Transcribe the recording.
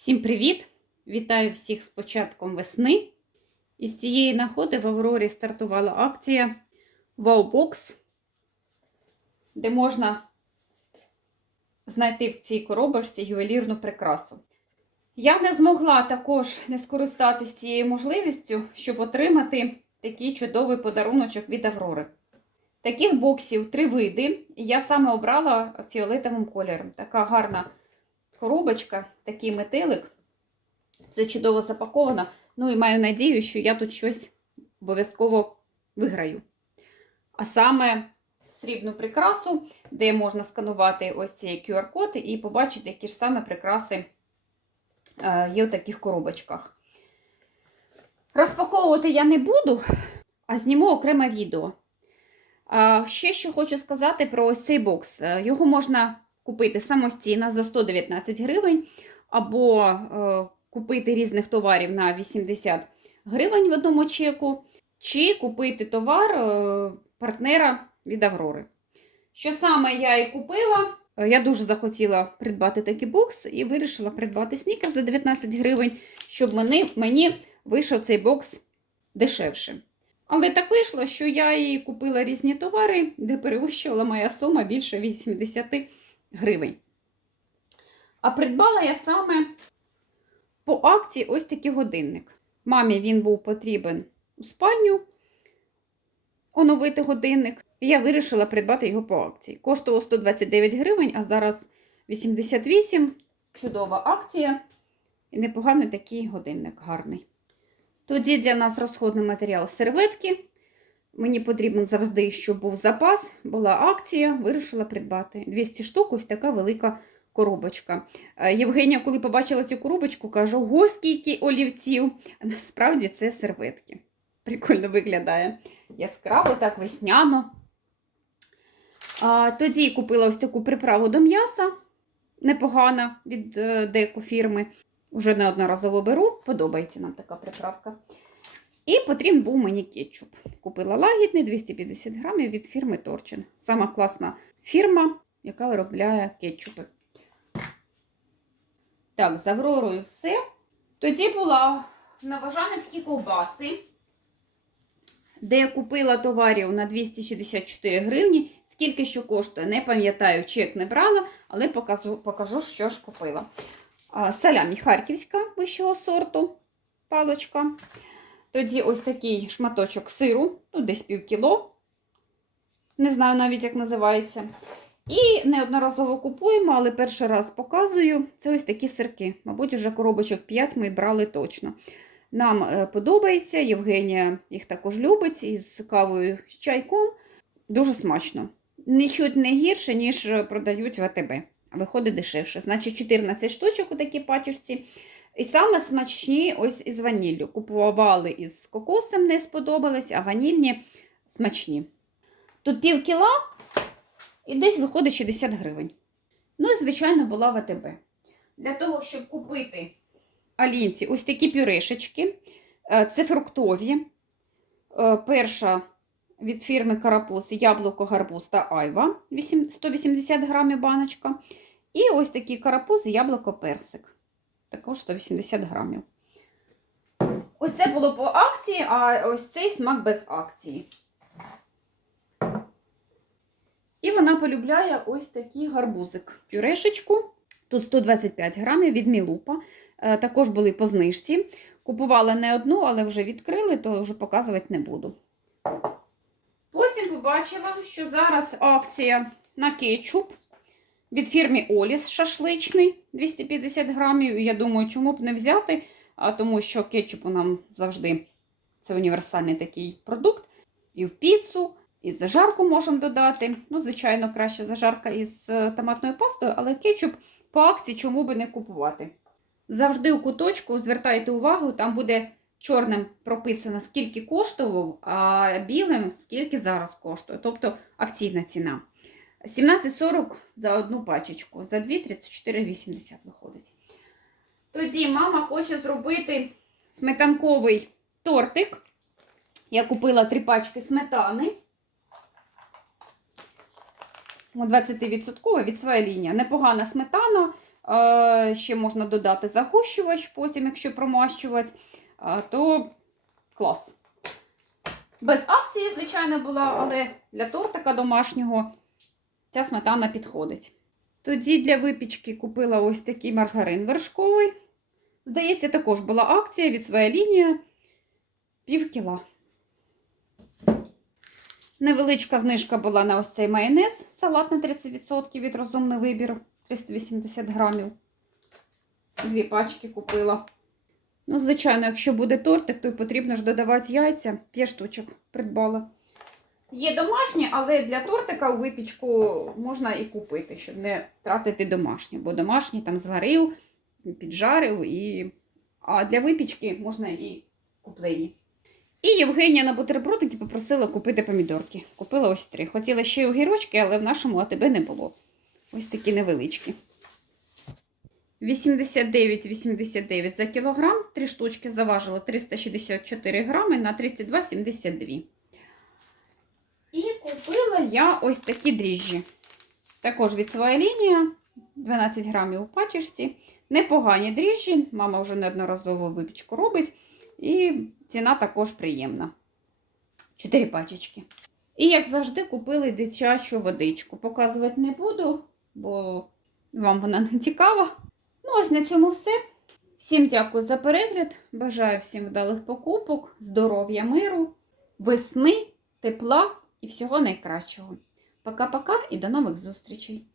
Всім привіт! Вітаю всіх з початком весни. Із цієї нагоди в Аврорі стартувала акція Wowbox, де можна знайти в цій коробочці ювелірну прикрасу. Я не змогла також не скористатися цією можливістю, щоб отримати такий чудовий подаруночок від Аврори. Таких боксів три види. Я саме обрала фіолетовим кольором. Така гарна коробочка, такий метелик. Все чудово запаковано. Ну і маю надію, що я тут щось обов'язково виграю. А саме срібну прикрасу, де можна сканувати ось цей QR-код і побачити, які ж саме прикраси е, є у таких коробочках. Розпаковувати я не буду, а зніму окреме відео. Ще що хочу сказати про ось цей бокс. Е, Його можна купити самостійно за 119 гривень, або е, купити різних товарів на 80 гривень в одному чеку, чи купити товар е, партнера від Аврори. Що саме я і купила, Е, я дуже захотіла придбати такий бокс і вирішила придбати снікер за 19 гривень, щоб мені, мені вийшов цей бокс дешевше. Але так вийшло, що я і купила різні товари, де перевищувала моя сума більше 80 гривень. А придбала я саме по акції ось такий годинник. Мамі він був потрібен у спальню оновити годинник. І я вирішила придбати його по акції. Коштував 129 гривень, а зараз 88. Чудова акція. І непоганий такий годинник гарний. Тоді для нас розходний матеріал серветки. Мені потрібен завжди, щоб був запас, була акція, вирішила придбати 200 штук, ось така велика коробочка. Е, Євгенія, коли побачила цю коробочку, каже: ого, скільки олівців! Насправді це серветки. Прикольно виглядає. Яскраво, так весняно. А, тоді купила ось таку приправу до м'яса, непогана від е, деко фірми. Уже неодноразово беру, подобається нам така приправка. І потрібен був мені кетчуп. Купила лагідний 250 грамів від фірми Торчин. Сама класна фірма, яка виробляє кетчупи. Так, з Авророю все. Тоді була в Новожанівській ковбаси, де я купила товарів на 264 гривні. Скільки що коштує, не пам'ятаю, чек не брала, але покажу, покажу що ж купила. Салямі харківська вищого сорту палочка. Тоді ось такий шматочок сиру, ну десь пів кіло. Не знаю навіть, як називається. І неодноразово купуємо, але перший раз показую. Це ось такі сирки. Мабуть, уже коробочок 5 ми брали точно. Нам е, подобається, Євгенія їх також любить із кавою з чайком. Дуже смачно. Нічуть не гірше, ніж продають в АТБ. Виходить дешевше. Значить, 14 штучок у такій пачечці. І саме смачні ось із ваніллю. Купували із кокосом, не сподобались, а ванільні смачні. Тут пів кіла і десь виходить 60 гривень. Ну і, звичайно, була в АТБ. Для того, щоб купити алінці ось такі пюрешечки. Е, Це фруктові. Е, Перша від фірми Карапуз яблуко, гарбуз та айва 180 грамів баночка. І ось такі карапуз, яблуко, персик. Також 180 грамів. Ось це було по акції, а ось цей смак без акції. І вона полюбляє ось такий гарбузик. Пюрешечку. Тут 125 грамів від Мілупа. Е, Також були по знижці. Купувала не одну, але вже відкрили, то вже показувати не буду. Потім побачила, що зараз акція на кетчуп від фірми Оліс шашличний 250 грамів. Я думаю, чому б не взяти, а тому що кетчупу нам завжди це універсальний такий продукт. І в піцу, і зажарку можемо додати. Ну, звичайно, краще зажарка із е, томатною пастою, але кетчуп по акції чому би не купувати. Завжди у куточку звертайте увагу, там буде чорним прописано, скільки коштував, а білим скільки зараз коштує. Тобто акційна ціна. 17,40 за одну пачечку, за 2 34,80 виходить. Тоді мама хоче зробити сметанковий тортик. Я купила три пачки сметани. 20% від своя лінія. Непогана сметана. Е, Ще можна додати загущувач, потім, якщо промащувати, е, то клас. Без акції, звичайно, була, але для тортика домашнього ця сметана підходить. Тоді для випічки купила ось такий маргарин вершковий. Здається, також була акція від своя лінія пів кіла. Невеличка знижка була на ось цей майонез, салат на 30% від розумний вибір 380 грамів. Дві пачки купила. Ну, звичайно, якщо буде тортик, то потрібно ж додавати яйця. 5 штучок придбала. Є домашні, але для тортика у випічку можна і купити, щоб не тратити домашні, бо домашні там зварив, піджарив, і... а для випічки можна і куплені. І Євгенія на бутербродики попросила купити помідорки. Купила ось три. Хотіла ще й огірочки, але в нашому АТБ не було. Ось такі невеличкі. 89,89 за кілограм. Три штучки заважили 364 грами на 32,72. Купила я ось такі дріжджі. Також від своя лінія. 12 грамів у пачечці. Непогані дріжджі. Мама вже неодноразово випічку робить. І ціна також приємна. 4 пачечки. І, як завжди, купили дитячу водичку. Показувати не буду, бо вам вона не цікава. Ну, ось на цьому все. Всім дякую за перегляд. Бажаю всім вдалих покупок, здоров'я, миру, весни, тепла і всього найкращого. Пока-пока і до нових зустрічей!